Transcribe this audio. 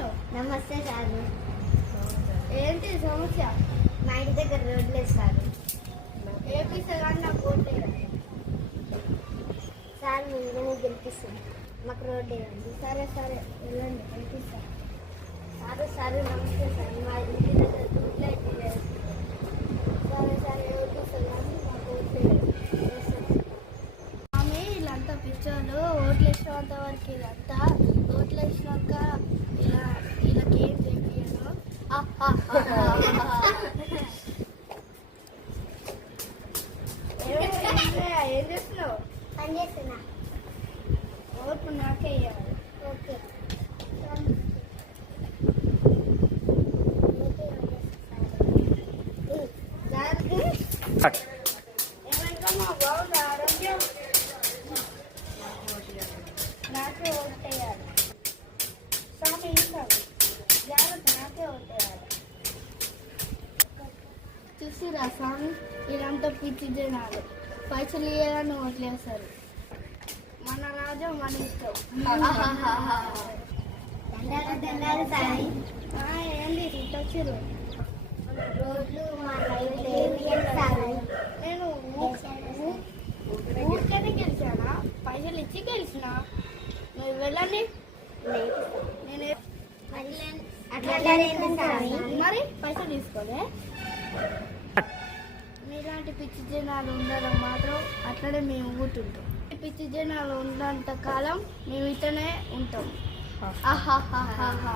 చేసినావు? నమస్తే సార్. ఏంటి సమస్య? మా ఇంటి దగ్గర రోడ్లు వేస్తారు ఏపీసీ కానీ నాకు ఓటే సార్. మేము గెలిపిస్తాం, మాకు రోడ్డు వేయండి. సరే సరే వెళ్ళండి గెలిపిస్తా. సార్ నమస్తే సార్. మా ఇంటి దగ్గర రోడ్లు అయితే వేస్తారు. సరే సరే ఏపీసీ కానీ మాకు ఓటే ఆమె వీళ్ళంతా పిచ్చోళ్ళు. ఓట్లు వేసినంత వరకు ఇదంతా ఓట్లు వేసినాక ఇలా వీళ్ళకి ఏం చెప్పాను. ఏం చేస్తున్నావు? పని చేస్తున్నా. ఓట్లు నాకే ఇవ్వాలి. ఓకే. ఏమైనా బాగుందా ఆరోగ్యం? నాకే ఓటేయాలి స్వామి. ఈసారి జాగ్రత్త, నాకే ఓటేయాలి. చూసిరా స్వామి, వీళ్ళంతా పిచ్చి జనాలు. పైసలు ఇవ్వాలని ఓట్లేస్తారు. మన రాజ్యం మన ఇష్టం. దండాలు సార్. ఏంది వచ్చిర్రు? రోడ్లు మా రైలు వేస్తారు. నేను ఊరికేనే గెలిచానా? పైసలు ఇచ్చి గెలిచినా? నువ్వు వెళ్ళండి. నేను మరి పైసలు తీసుకోలే. మీలాంటి పిచ్చి జనాలు ఉండడం మాత్రం అట్లనే మేము ఊటుంటాం. పిచ్చి జనాలు ఉన్నంత కాలం మేము ఇట్లనే ఉంటాం. ఆహాహాహాహా.